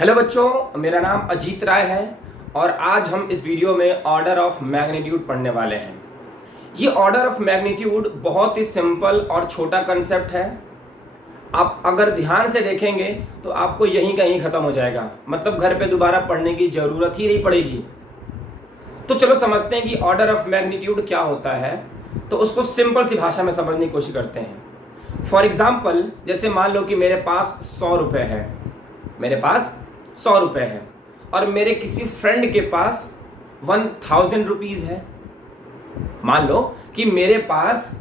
Hello बच्चों, मेरा नाम अजीत राय है और आज हम इस वीडियो में ऑर्डर ऑफ मैग्नीट्यूड पढ़ने वाले हैं। ये ऑर्डर ऑफ मैग्नीट्यूड बहुत ही सिंपल और छोटा कंसेप्ट है। आप अगर ध्यान से देखेंगे तो आपको यहीं कहीं ख़त्म हो जाएगा, मतलब घर पे दोबारा पढ़ने की ज़रूरत ही नहीं पड़ेगी। तो चलो समझते हैं कि ऑर्डर ऑफ मैग्नीट्यूड क्या होता है, तो उसको सिंपल सी भाषा में समझने की कोशिश करते हैं। फॉर एग्ज़ाम्पल, जैसे मान लो कि मेरे पास 100 रुपये है, मेरे पास 100 रुपये है और मेरे किसी फ्रेंड के पास 1000 रुपीज़ है। मान लो कि मेरे पास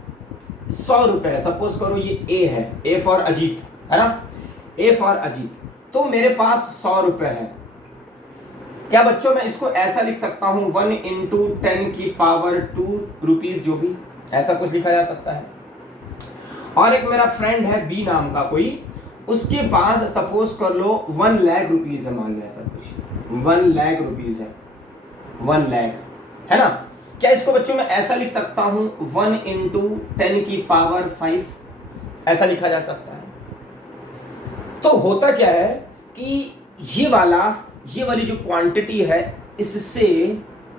100 रुपये है, सपोज करो ये ए है, ए फॉर अजीत है ना, ए फॉर अजीत। तो मेरे पास 100 रुपये है। क्या बच्चों मैं इसको ऐसा लिख सकता हूं 1 × 10⁻² रुपीज़, जो भी ऐसा कुछ लिखा जा सकता है। और एक मेरा फ्रेंड है बी नाम का कोई, उसके पास सपोज कर लो 1 लाख रुपीज है, मान लो ऐसा कुछ 1 लाख रुपीज है, 1 लाख है ना। क्या इसको बच्चों में ऐसा लिख सकता हूं 1 × 10⁵ ऐसा लिखा जा सकता है। तो होता क्या है कि ये वाली जो क्वांटिटी है इससे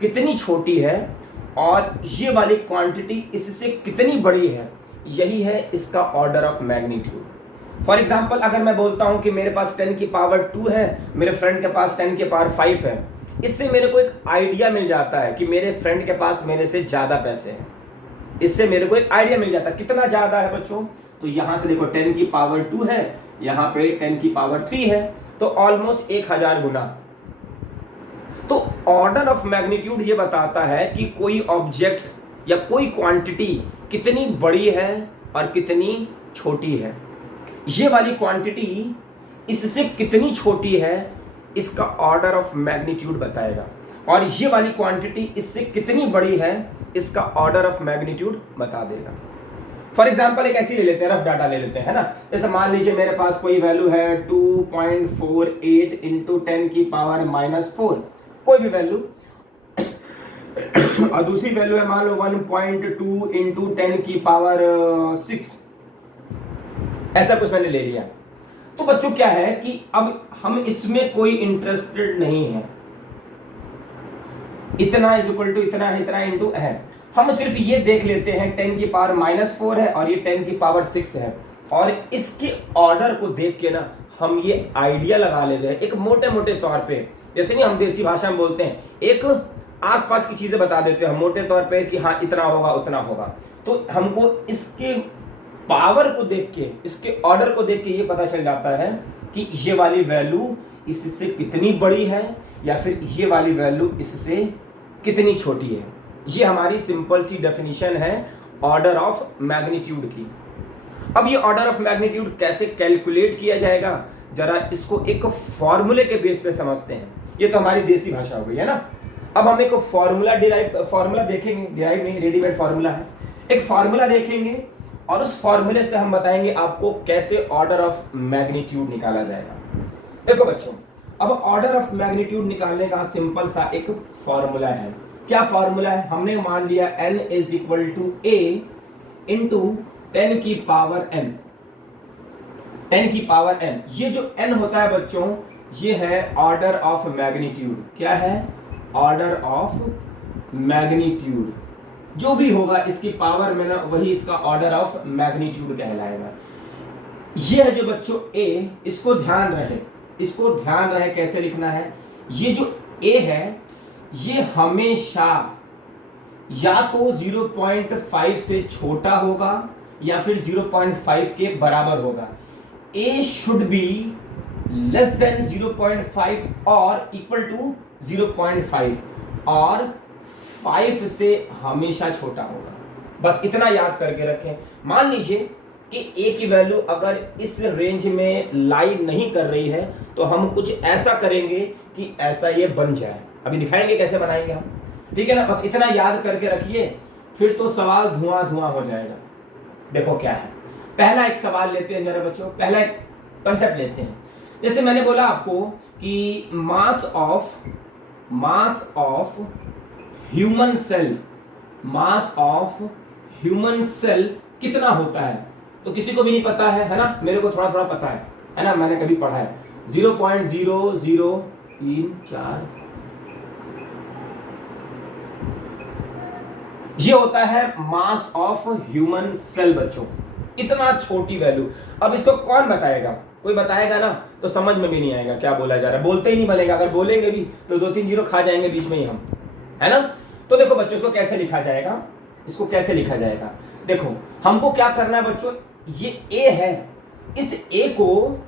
कितनी छोटी है और ये वाली क्वांटिटी इससे कितनी बड़ी है, यही है इसका order of magnitude. For example, अगर मैं बोलता हूं कि मेरे पास 10⁻² है, मेरे फ्रेंड के पास 10⁵ है, इससे मेरे को एक आइडिया मिल जाता है कि मेरे फ्रेंड के पास मेरे से ज़्यादा पैसे हैं। इससे मेरे को एक आइडिया मिल जाता है कितना ज़्यादा है बच्चों। तो यहाँ से देखो 10⁻² है, यहाँ पे 10⁻³ है, तो ऑलमोस्ट 1000 गुना। तो ऑर्डर ऑफ मैग्नीट्यूड ये बताता है कि कोई ऑब्जेक्ट या कोई क्वांटिटी कितनी बड़ी है और कितनी छोटी है। ये वाली क्वांटिटी इससे कितनी छोटी है, इसका ऑर्डर ऑफ मैग्नीट्यूड बताएगा, और ये वाली क्वांटिटी इससे कितनी बड़ी है, इसका ऑर्डर ऑफ मैग्नीट्यूड बता देगा। फॉर एग्जाम्पल, एक ऐसी ले लेते हैं, रफ डाटा ले लेते हैं, है ना। जैसे मान लीजिए मेरे पास कोई वैल्यू है 2.48 × 10⁻⁻4, कोई भी वैल्यू और दूसरी वैल्यू है मान लो 1.2 × 10⁻6, ऐसा कुछ मैंने ले लिया। तो बच्चों क्या है कि अब हम इसमें कोई इंटरेस्टेड नहीं है, इतना इज इक्वल टू इतना है, इतना इंटू है। हम सिर्फ ये देख लेते हैं 10⁻⁴ है और ये 10⁻6 है, और इसके ऑर्डर को देख के ना हम ये आइडिया लगा लेते हैं एक मोटे मोटे तौर पे। जैसे नहीं हम देसी भाषा में बोलते हैं, एक आसपास की चीजें बता देते हैं मोटे तौर पे कि हाँ इतना होगा उतना होगा। तो हमको इसके पावर को देख के, इसके ऑर्डर को देख के ये पता चल जाता है कि ये वाली वैल्यू इससे कितनी बड़ी है या फिर ये वाली वैल्यू इससे कितनी छोटी है। ये हमारी सिंपल सी डेफिनेशन है ऑर्डर ऑफ मैग्नीट्यूड की। अब ये ऑर्डर ऑफ मैग्नीट्यूड कैसे कैलकुलेट किया जाएगा, जरा इसको एक फॉर्मूले के बेस पे समझते हैं। ये तो हमारी देसी भाषा हो गई है ना। अब हम एक फॉर्मूला देखेंगे, डिराइव नहीं, रेडीमेड फॉर्मूला है। एक फॉर्मूला देखेंगे और उस फॉर्मूले से हम बताएंगे आपको कैसे ऑर्डर ऑफ मैग्नीट्यूड निकाला जाएगा। देखो बच्चों, अब ऑर्डर ऑफ मैग्नीट्यूड निकालने का सिंपल सा एक फॉर्मूला है। क्या फॉर्मूला है? हमने मान लिया n = a × 10⁻n। 10⁻n, ये जो n होता है बच्चों, ये है ऑर्डर ऑफ मैग्नीट्यूड। क्या है? Order of magnitude. जो भी होगा इसकी पावर में ना, वही इसका ऑर्डर ऑफ मैग्नीट्यूड कहलाएगा। ये है जो बच्चों a, इसको ध्यान रहे कैसे लिखना है। ये जो a है ये हमेशा या तो 0.5 से छोटा होगा या फिर 0.5 के बराबर होगा। a should be less than 0.5 और इक्वल टू 0.5 और 5 से हमेशा छोटा होगा। बस इतना याद करके रखें। मान लीजिए कि a की वैल्यू अगर इस रेंज में लाई नहीं कर रही है तो हम कुछ ऐसा करेंगे कि ऐसा ये बन जाए। अभी दिखाएंगे कैसे बनाएंगे हम, ठीक है ना। बस इतना याद करके रखिए, फिर तो सवाल धुआं धुआं हो जाएगा। देखो क्या है, पहला एक सवाल लेते हैं जरा बच्चों, पहला एक कंसेप्ट लेते हैं। जैसे मैंने बोला आपको कि मास ऑफ ह्यूमन सेल कितना होता है, तो किसी को भी नहीं पता है ना। मेरे को थोड़ा थोड़ा पता है ना, मैंने कभी पढ़ा है 0.0034, ये होता है मास ऑफ ह्यूमन सेल बच्चों। इतना छोटी वैल्यू। अब इसको कौन बताएगा? कोई बताएगा ना तो समझ में भी नहीं आएगा क्या बोला जा रहा है, बोलते ही नहीं बनेगा। अगर बोलेंगे भी तो 2-3 जीरो खा जाएंगे बीच में ही हम, है ना। तो देखो बच्चों, इसको कैसे लिखा जाएगा, इसको कैसे लिखा जाएगा? देखो हमको क्या करना है बच्चों, ये ए है, इस ए को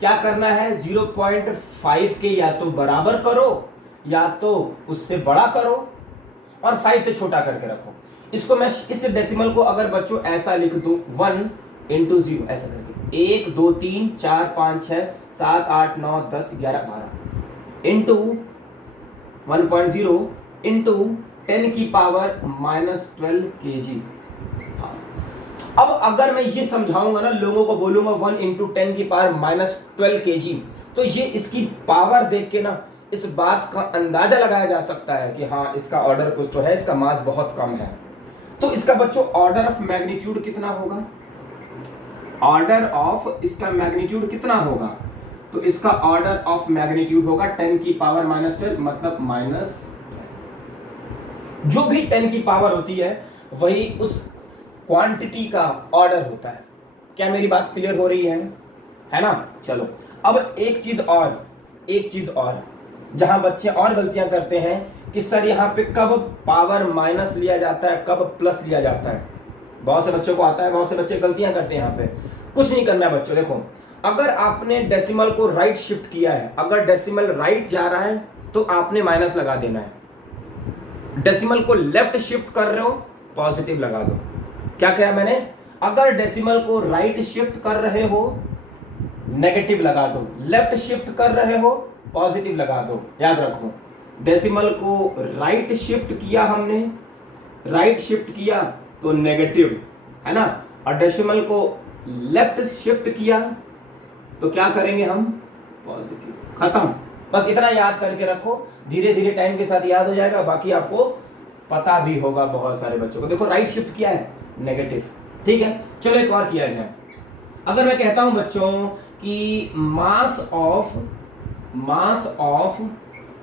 क्या करना है, 0.5 के या तो बराबर करो या तो उससे बड़ा करो और 5 से छोटा करके रखो। इसको मैं इस डेसिमल को अगर बच्चों ऐसा लिख दूं 1 इंटू 0 ऐसा करके 1 2 3 4 5 6 7 8 9 10 11 12 इंटू 1.0 इंटू 10 की पावर -12 kg। अब अगर मैं ये समझाऊंगा ना, लोगों को बोलूंगा 1 इंटू 10 की पावर -12 kg, तो ये इसकी पावर देख के ना इस बात का अंदाजा लगाया जा सकता है कि हाँ इसका ऑर्डर कुछ तो है, इसका मास बहुत कम है। तो इसका बच्चों ऑर्डर ऑफ मैग्नीट्यूड कितना होगा? ऑर्डर ऑफ इसका मैग्नीट्यूड कितना होगा? तो इसका ऑर्डर ऑफ मैग्नीट्यूड होगा 10 की पावर -12, मतलब माइनस। जो भी 10 की पावर होती है वही उस क्वांटिटी का ऑर्डर होता है। क्या मेरी बात क्लियर हो रही है ना? चलो अब एक चीज और जहां बच्चे और गलतियां करते हैं कि सर यहाँ पे कब पावर माइनस लिया जाता है, कब प्लस लिया जाता है। बहुत से बच्चों को आता है, बहुत से बच्चे गलतियां करते हैं। यहाँ पे कुछ नहीं करना है बच्चों। देखो अगर आपने डेसिमल को राइट शिफ्ट किया है, अगर डेसिमल राइट जा रहा है तो आपने माइनस लगा देना है। डेसिमल को लेफ्ट शिफ्ट कर रहे हो, पॉजिटिव लगा दो। क्या कहा मैंने? अगर डेसिमल को राइट शिफ्ट कर रहे हो, नेगेटिव लगा दो। लेफ्ट शिफ्ट कर रहे हो, पॉजिटिव लगा दो। याद रखो, डेसिमल को राइट शिफ्ट किया हमने, राइट शिफ्ट किया तो नेगेटिव, है ना। और डेसिमल को लेफ्ट शिफ्ट किया तो क्या करेंगे हम? पॉजिटिव। खत्म। बस इतना याद करके रखो, धीरे धीरे टाइम के साथ याद हो जाएगा। बाकी आपको पता भी होगा बहुत सारे बच्चों को। देखो राइट शिफ्ट किया है, नेगेटिव, ठीक है। चलो एक और किया जाए। अगर मैं कहता हूं बच्चों कि मास ऑफ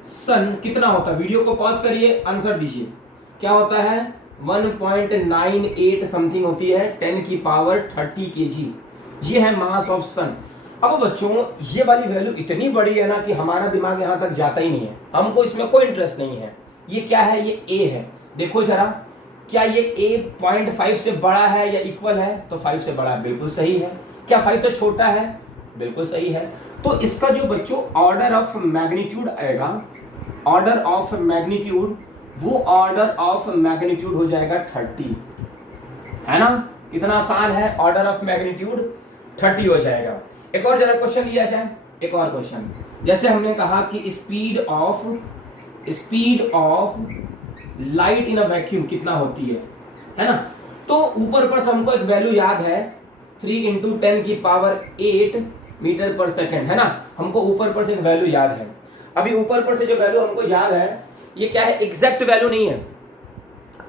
सन कितना होता है, वीडियो को पॉज करिए, आंसर दीजिए। क्या होता है? 1.98 समथिंग होती है 10 की पावर 30 kg। ये है मास ऑफ सन। अब बच्चों ये वाली वैल्यू इतनी बड़ी है ना कि हमारा दिमाग यहां तक जाता ही नहीं है, हमको इसमें कोई इंटरेस्ट नहीं है। ये क्या है? ये ए है। देखो जरा, क्या ये ए 0.5 से बड़ा है या इक्वल है? तो 5 से बड़ा है, बिल्कुल सही है। क्या 5 से छोटा है? बिल्कुल सही है। तो इसका जो बच्चों ऑर्डर ऑफ मैग्नीट्यूड आएगा, ऑर्डर ऑफ मैग्नीट्यूड, वो ऑर्डर ऑफ मैग्नीट्यूड हो जाएगा 30, है ना। कितना आसान है, ऑर्डर ऑफ मैग्नीट्यूड 30 हो जाएगा। एक और जरा क्वेश्चन लिया जाए, एक और क्वेश्चन। जैसे हमने कहा कि speed of light in a vacuum कितना होती है ना। तो ऊपर पर से हमको एक वैल्यू याद है, 3 इंटू 10 की पावर 8 मीटर पर सेकेंड, है ना। हमको ऊपर पर से एक वैल्यू याद है। अभी ऊपर पर से जो वैल्यू हमको याद है, ये क्या है? एग्जैक्ट वैल्यू नहीं है,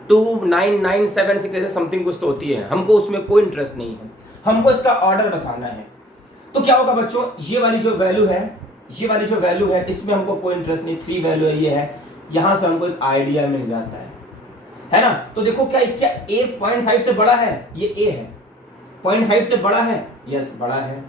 29976 ऐसे समथिंग कुछ तो होती है। हमको उसमें कोई इंटरेस्ट नहीं है, हमको इसका ऑर्डर बताना है। तो क्या होगा बच्चों, ये वाली जो वैल्यू है इसमें हमको कोई इंटरेस्ट नहीं, 3 वैल्यू है, ये है। यहां से हमको एक आइडिया मिल जाता है ना। तो देखो क्या ए 0.5 से बड़ा है? ये ए है। 0.5 से बड़ा है? यस बड़ा है।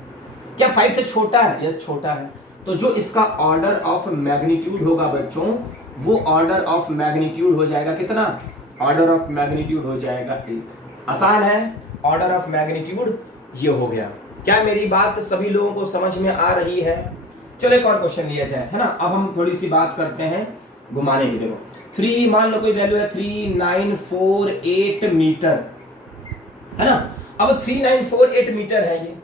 क्या 5 से छोटा है? यस छोटा है। तो जो इसका ऑर्डर ऑफ मैग्नीट्यूड होगा बच्चों, वो ऑर्डर ऑफ मैग्नीट्यूड हो जाएगा कितना? ऑर्डर ऑफ मैग्नीट्यूड हो जाएगा 8। आसान है, ऑर्डर ऑफ मैग्नीट्यूड ये हो गया। क्या मेरी बात सभी लोगों को समझ में आ रही है? चलो एक और क्वेश्चन लिया जाए, है ना। अब हम थोड़ी सी बात करते हैं घुमाने की। देखो 3, मान लो कोई वैल्यू है 3948 मीटर, है ना। अब 3948 मीटर है ये,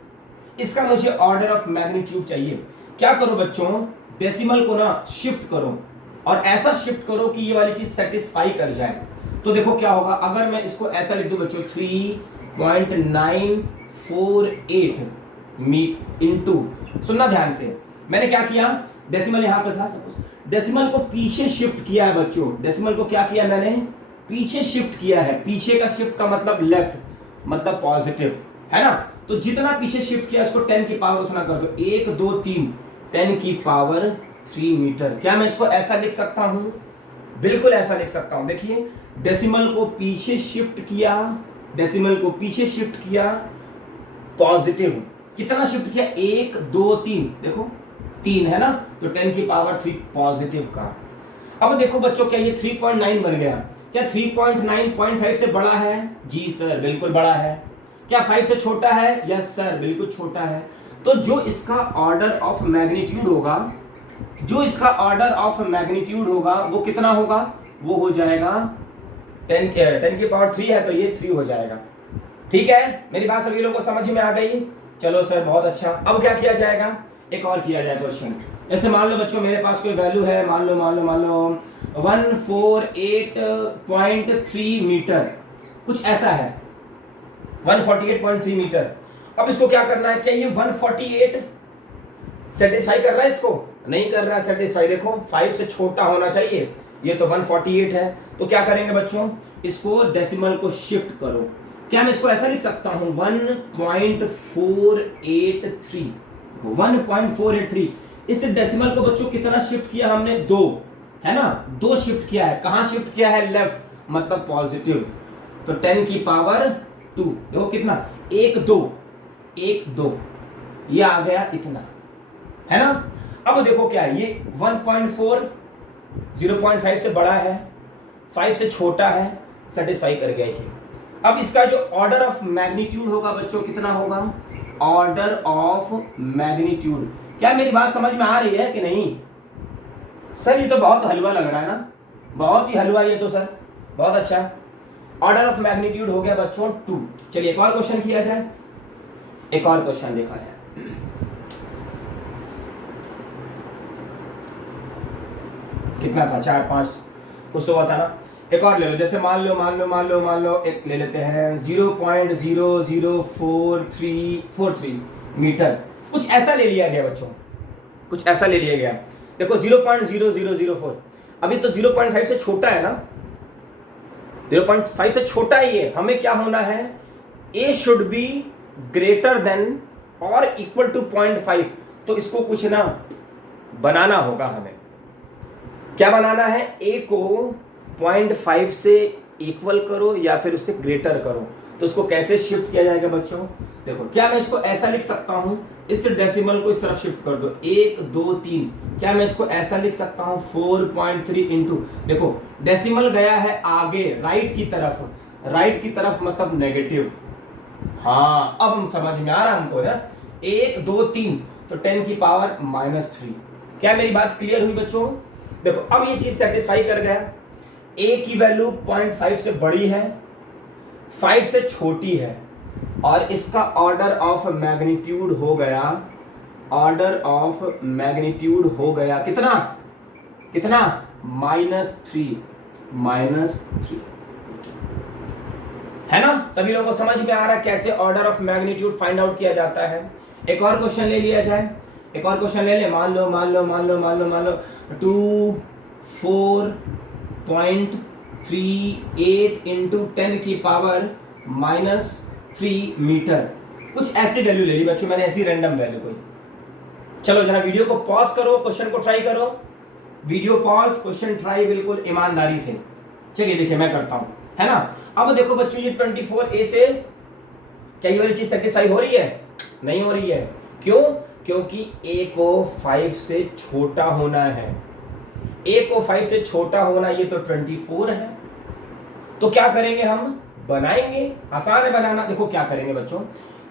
इसका मुझे ऑर्डर ऑफ मैग्नीट्यूड चाहिए। क्या करो बच्चों, डेसिमल को ना शिफ्ट करो और ऐसा शिफ्ट करो कि ये वाली चीज सेटिस्फाई कर जाए। तो देखो क्या होगा, अगर मैं इसको ऐसा लिख दूं बच्चों 3.948 इंटू, सुनना ध्यान से, मैंने क्या किया, डेसिमल यहां पर था सपोज, डेसिमल को पीछे शिफ्ट किया है बच्चों। डेसिमल को क्या किया मैंने? पीछे शिफ्ट किया है। पीछे का शिफ्ट का मतलब लेफ्ट, मतलब पॉजिटिव, है ना। तो जितना पीछे शिफ्ट किया उसको 10 की पावर उतना कर दो। 1 2 3 10 की पावर 3 मीटर। क्या मैं इसको ऐसा लिख सकता हूं? बिल्कुल ऐसा लिख सकता हूं। देखिए डेसिमल को पीछे शिफ्ट किया, डेसिमल को पीछे शिफ्ट किया, पॉजिटिव कितना शिफ्ट किया? 1 2 3, देखो 3 है ना, तो 10 की पावर 3 पॉजिटिव का। अब देखो बच्चों, क्या ये 3.9 बन गया? क्या 3.9 0.5 से बड़ा है? जी सर बिल्कुल बड़ा है। क्या 5 से छोटा है? यस सर बिल्कुल छोटा है। तो जो इसका ऑर्डर ऑफ मैग्नीट्यूड होगा, जो इसका ऑर्डर ऑफ मैग्नीट्यूड होगा वो कितना होगा? वो हो जाएगा 10 की पावर 3 है तो ये 3 हो जाएगा। ठीक है, मेरी बात सभी लोगों को समझ में आ गई? चलो सर बहुत अच्छा। अब क्या किया जाएगा? एक और किया जाए क्वेश्चन। ऐसे मान लो बच्चों मेरे पास कोई वैल्यू है, मान लो 148.3 मीटर, कुछ ऐसा है 148.3 मीटर। अब इसको क्या करना है? क्या ये 148 सेटिस्फाई कर रहा है? इसको नहीं कर रहा है सेटिस्फाई। देखो 5 से छोटा होना चाहिए, ये तो 148 है। तो क्या करेंगे बच्चों? इसको डेसिमल को शिफ्ट करो। क्या मैं इसको ऐसा लिख सकता हूं? 1.483, 1.483। इस डेसिमल को बच्चों कितना शिफ्ट किया हमने? 2, है ना, 2 शिफ्ट किया है। कहां शिफ्ट किया है? लेफ्ट, मतलब पॉजिटिव। तो 10 की पावर 2, देखो कितना, 1 2, ये आ गया इतना, है ना। अब देखो क्या है, ये 1.4 0.5 से बड़ा है, 5 से छोटा है, सेटिस्फाई कर गया ये। अब इसका जो ऑर्डर ऑफ मैग्नीट्यूड होगा बच्चों कितना होगा? Order of magnitude. क्या मेरी बात समझ में आ रही है कि नहीं? सर ये तो बहुत हलवा लग रहा है ना, बहुत ही हलवा ये तो सर, बहुत अच्छा। ऑर्डर ऑफ मैग्नीट्यूड हो गया बच्चों 2। चलिए एक और क्वेश्चन किया जाए, एक और क्वेश्चन देखा जाए। कितना था? 4 5 कुछ तो हुआ था ना। एक और ले लो, जैसे मान लो एक ले लेते हैं 0.00443 मीटर, कुछ ऐसा ले लिया गया बच्चों, कुछ ऐसा ले लिया गया। देखो 0.0004, अभी तो 0.5 से छोटा है ना, 0.5 से छोटा ही है। हमें क्या होना है? a should be greater than और इक्वल टू 0.5। तो इसको कुछ ना बनाना होगा हमें। क्या बनाना है? a को 0.5 से इक्वल करो या फिर उससे ग्रेटर करो। तो उसको कैसे शिफ्ट किया जाएगा बच्चों? देखो, क्या मैं इसको ऐसा लिख सकता हूं? इस डेसिमल को इस तरफ शिफ्ट कर दो, 1 2 3। क्या मैं इसको ऐसा लिख सकता हूं? 4.3 इंटू, देखो डेसिमल गया है आगे राइट की तरफ, राइट की तरफ मतलब नेगेटिव। हाँ अब हम समझ में आ रहा है हमको ना, 1 2 3, तो 10 की पावर -3। क्या मेरी बात क्लियर हुई बच्चों? देखो अब ये चीज सेटिस्फाई कर गया। a की वैल्यू 0.5 से बड़ी है, 5 से छोटी है, और इसका ऑर्डर ऑफ मैग्नीट्यूड हो गया, ऑर्डर ऑफ मैग्नीट्यूड हो गया कितना? कितना? -3, है ना। सभी लोगों को समझ में आ रहा है कैसे order of magnitude find out किया जाता है। एक और क्वेश्चन ले लिया जाए, एक और क्वेश्चन ले ले। मान लो 24.38 इंटू 10 की पावर -3 मीटर, कुछ ऐसी वैल्यू ले ली बच्चों मैंने, ऐसी रैंडम वैल्यू कोई। चलो जरा वीडियो को पॉज करो, क्वेश्चन को ट्राई करो। वीडियो पॉज, क्वेश्चन ट्राई बिल्कुल ईमानदारी से। चलिए देखिए मैं करता हूं, है ना। अब देखो बच्चों ये 24a से क्या ये वाली चीज सेटिस्फाई हो रही है? नहीं हो रही है। क्यों? क्योंकि a को 5 से छोटा होना है। a को 5 से छोटा होना, ये तो 24 है। तो क्या करेंगे हम? बनाएंगे, आसान है बनाना। देखो क्या करेंगे बच्चों,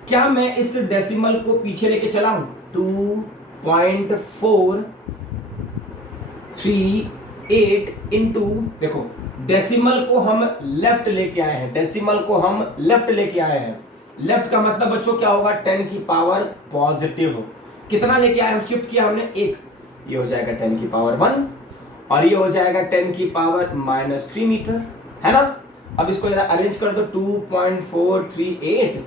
क्या मैं इस डेसिमल को पीछे लेके चला हूं? 2.438 इंटू, देखो डेसिमल को हम लेफ्ट लेके आए हैं, डेसिमल को हम लेफ्ट लेके आए हैं। लेफ्ट का मतलब बच्चों क्या होगा? 10 की पावर पॉजिटिव। कितना लेके आए हम? शिफ्ट किया हमने 1, ये हो जाएगा 10 की पावर 1, और ये हो जाएगा 10 की पावर -3 मीटर, है ना। अब इसको जरा अरेंज कर दो, 2.438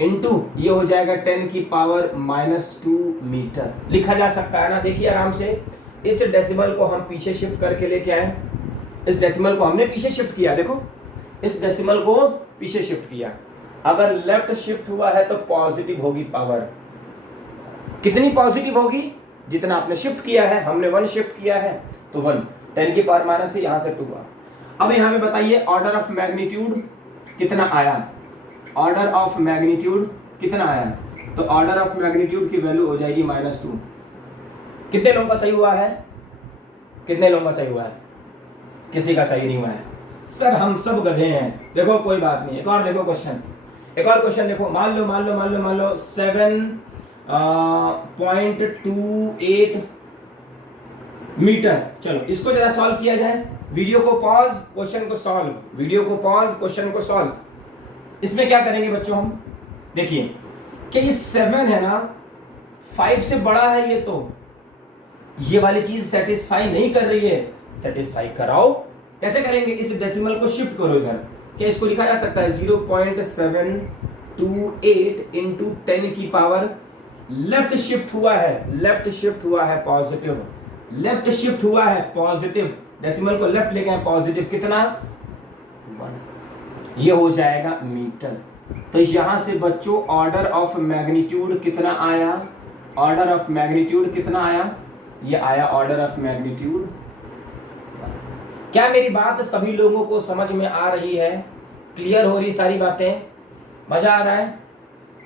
इंटू ये हो जाएगा 10 की पावर -2 मीटर। लिखा जा सकता है ना, देखिए आराम से। इस डेसिमल को हम पीछे शिफ्ट करके लेके आए, इस डेसिमल को हमने पीछे शिफ्ट किया। देखो इस डेसिमल को पीछे शिफ्ट किया। अगर लेफ्ट शिफ्ट हुआ है तो पॉजिटिव होगी पावर। कितनी पॉजिटिव होगी? जितना आपने शिफ्ट किया है, हमने 1 शिफ्ट किया है तो 1, 10 की पावर -3 यहाँ से 2 आ। अब यहाँ पे बताइए ऑर्डर ऑफ मैग्नीट्यूड कितना आया, ऑर्डर ऑफ मैग्नीट्यूड कितना आया, तो ऑर्डर ऑफ मैग्नीट्यूड की वैल्यू हो जाएगी -2। कितने लोगों का सही हुआ है, कितने लोगों का सही हुआ है, किसी का सही नहीं हुआ है। सर हम सब गधे हैं। देखो कोई बात नहीं, एक और देखो क्वेश्चन, एक और क्वेश्चन देखो। मान लो 7.28 मीटर। चलो इसको जरा सॉल्व किया जाए। वीडियो को पॉज, क्वेश्चन को सॉल्व, वीडियो को पॉज, क्वेश्चन को सॉल्व। इसमें क्या करेंगे बच्चों हम, देखिए कि ये 7 है ना, 5 से बड़ा है ये, तो ये वाली चीज सेटिस्फाई नहीं कर रही है, सेटिस्फाई कराओ। कैसे करेंगे, इस डेसिमल को शिफ्ट करो इधर। क्या इसको लिखा जा सकता है 0.728 इंटू 10 की पावर, लेफ्ट शिफ्ट हुआ है, लेफ्ट शिफ्ट हुआ है पॉजिटिव, लेफ्ट शिफ्ट हुआ है पॉजिटिव, डेसिमल को लेफ्ट ले गए पॉजिटिव, कितना 1, ये हो जाएगा मीटर। तो यहां से बच्चों ऑर्डर ऑफ मैग्नीट्यूड कितना आया, ऑर्डर ऑफ मैग्नीट्यूड कितना आया, ये आया ऑर्डर ऑफ मैग्नीट्यूड। क्या मेरी बात सभी लोगों को समझ में आ रही है, क्लियर हो रही सारी बातें, मजा आ रहा है?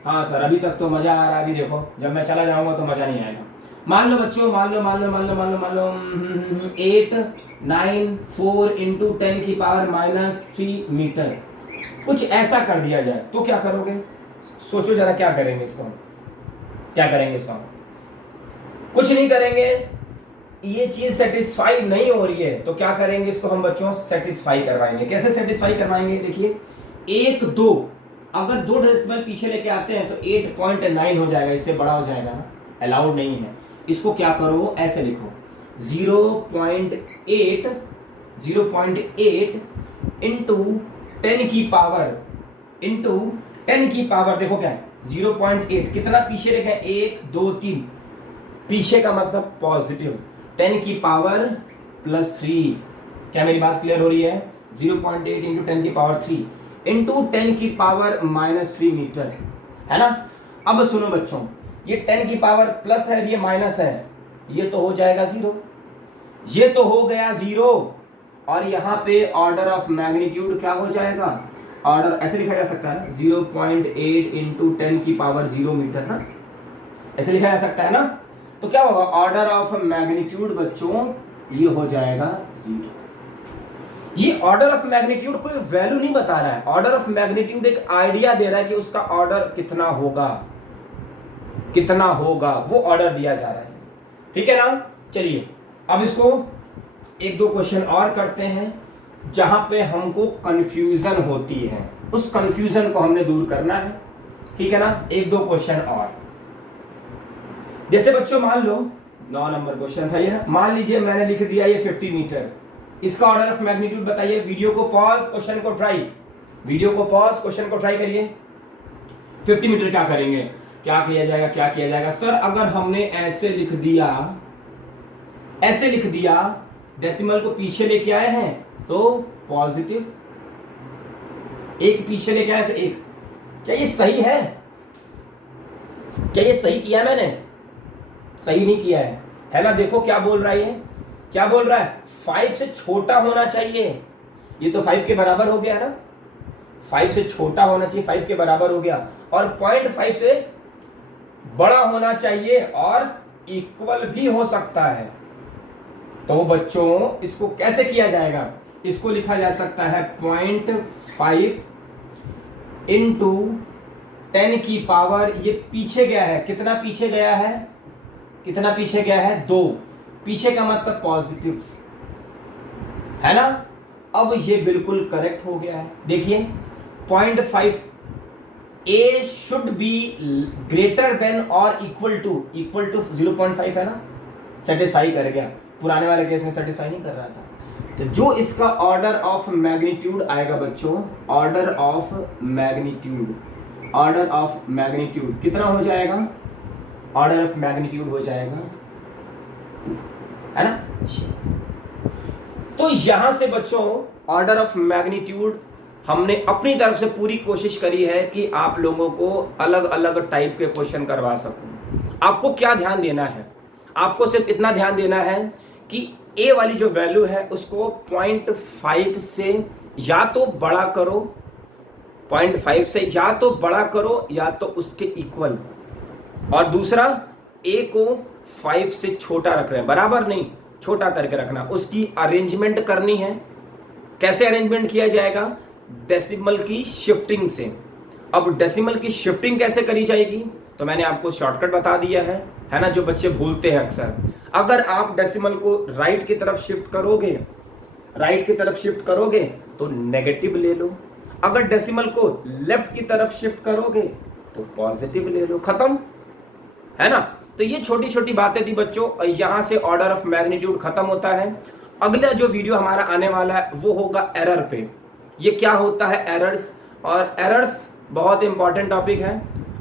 हाँ सर अभी तक तो मजा आ रहा है, अभी देखो जब मैं चला जाऊंगा तो मजा नहीं आएगा। मान लो बच्चों, मान लो 894 इंटू 10 की पावर -3 मीटर, कुछ ऐसा कर दिया जाए तो क्या करोगे, सोचो जरा क्या करेंगे इसको, क्या करेंगे इसको, कुछ नहीं करेंगे। ये चीज सेटिस्फाई नहीं हो रही है तो क्या करेंगे, इसको हम बच्चों सेटिस्फाई करवाएंगे। कैसे सेटिस्फाई करवाएंगे, देखिए 1 2 अगर 2 डेसिमल पीछे लेके आते हैं तो 8.9 हो जाएगा, इससे बड़ा हो जाएगा ना, अलाउड नहीं है। इसको क्या करो, ऐसे लिखो 0.8 इंटू 10 की पावर, इंटू 10 की पावर, देखो क्या है 0.8, कितना पीछे लेके 1 2 3, पीछे का मतलब पॉजिटिव, 10 की पावर +3। क्या मेरी बात क्लियर हो रही है, 0.8 इंटू 10 की पावर 3 इंटू 10 की पावर -3 मीटर, है ना। अब सुनो बच्चों, ये 10 की पावर प्लस है, ये माइनस है, ये तो हो जाएगा 0, ये तो हो गया 0, और यहाँ पे ऑर्डर ऑफ मैग्नीट्यूड क्या हो जाएगा, ऑर्डर ऐसे लिखा जा सकता है ना, 0.8 इंटू 10 की पावर 0 मीटर ना, ऐसे लिखा जा सकता है ना। तो क्या होगा, ऑर्डर ऑफ मैग्नीट्यूड बच्चों ये हो जाएगा 0। ये ऑर्डर ऑफ मैग्नीट्यूड कोई वैल्यू नहीं बता रहा है, ऑर्डर ऑफ मैग्नीट्यूड एक आइडिया दे रहा है कि उसका ऑर्डर कितना होगा, कितना होगा, वो ऑर्डर दिया जा रहा है, ठीक है ना। चलिए अब इसको 1-2 क्वेश्चन और करते हैं जहां पे हमको कंफ्यूजन होती है, उस कंफ्यूजन को हमने दूर करना है, ठीक है ना। 1-2 क्वेश्चन और, जैसे बच्चों मान लो 9 नंबर क्वेश्चन था ये ना, मान लीजिए मैंने लिख दिया ये 50 मीटर, इसका ऑर्डर ऑफ मैग्नीट्यूड बताइए। वीडियो को पॉज, क्वेश्चन को ट्राई, वीडियो को पॉज, क्वेश्चन को ट्राई करिए। 50 मीटर क्या करेंगे, क्या किया जाएगा, क्या किया जाएगा सर, अगर हमने ऐसे लिख दिया, ऐसे लिख दिया, डेसिमल को पीछे लेके आए हैं तो पॉजिटिव, एक पीछे लेके आए तो 1, क्या ये सही है, क्या ये सही किया मैंने, सही नहीं किया है ना। देखो क्या बोल रहा है ये, क्या बोल रहा है, 5 से छोटा होना चाहिए, ये तो 5 के बराबर हो गया ना, 5 से छोटा होना चाहिए, 5 के बराबर हो गया, और 0.5 से बड़ा होना चाहिए और इक्वल भी हो सकता है। तो बच्चों इसको कैसे किया जाएगा, इसको लिखा जा सकता है 0.5 इंटू 10 की पावर, ये पीछे गया है, कितना पीछे गया है, कितना पीछे गया है 2, पीछे का मतलब पॉजिटिव, है ना। अब ये बिल्कुल करेक्ट हो गया है, देखिए 0.5 ए शुड बी ग्रेटर देन और इक्वल टू 0.5 है ना, सेटिस्फाई कर गया, पुराने वाले केस में सेटिस्फाई नहीं कर रहा था। तो जो इसका ऑर्डर ऑफ मैग्नीट्यूड आएगा बच्चों, order of magnitude, order of magnitude कितना हो जाएगा, ऑर्डर ऑफ मैग्नीट्यूड हो जाएगा, है ना। तो यहां से बच्चों ऑर्डर ऑफ मैग्नीट्यूड हमने अपनी तरफ से पूरी कोशिश करी है कि आप लोगों को अलग अलग टाइप के क्वेश्चन करवा सकूं। आपको क्या ध्यान देना है, आपको सिर्फ इतना ध्यान देना है कि ए वाली जो वैल्यू है उसको 0.5 से या तो बड़ा करो, 0.5 से या तो बड़ा करो या तो उसके इक्वल, और दूसरा ए को 5 से छोटा रख रहे हैं, बराबर नहीं, छोटा करके रखना। उसकी अरेंजमेंट करनी है। कैसे अरेंजमेंट किया जाएगा? डेसिमल की शिफ्टिंग से। अब डेसिमल की शिफ्टिंग कैसे करी जाएगी तो मैंने आपको शॉर्टकट बता दिया है ना, जो बच्चे भूलते हैं अक्सर। अगर आप डेसिमल को राइट की तरफ शिफ्ट करोगे, राइट की तरफ शिफ्ट करोगे तो नेगेटिव ले लो, अगर डेसिमल को लेफ्ट की तरफ शिफ्ट करोगे तो पॉजिटिव ले लो, खत्म, है ना। तो ये छोटी छोटी बातें थी बच्चों, यहां से ऑर्डर ऑफ मैग्नीट्यूड खत्म होता है। अगला जो वीडियो हमारा आने वाला है वो होगा एरर पे। ये क्या होता है एरर्स, और एरर्स बहुत इंपॉर्टेंट टॉपिक है,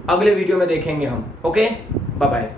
अगले वीडियो में देखेंगे हम। Okay, bye bye.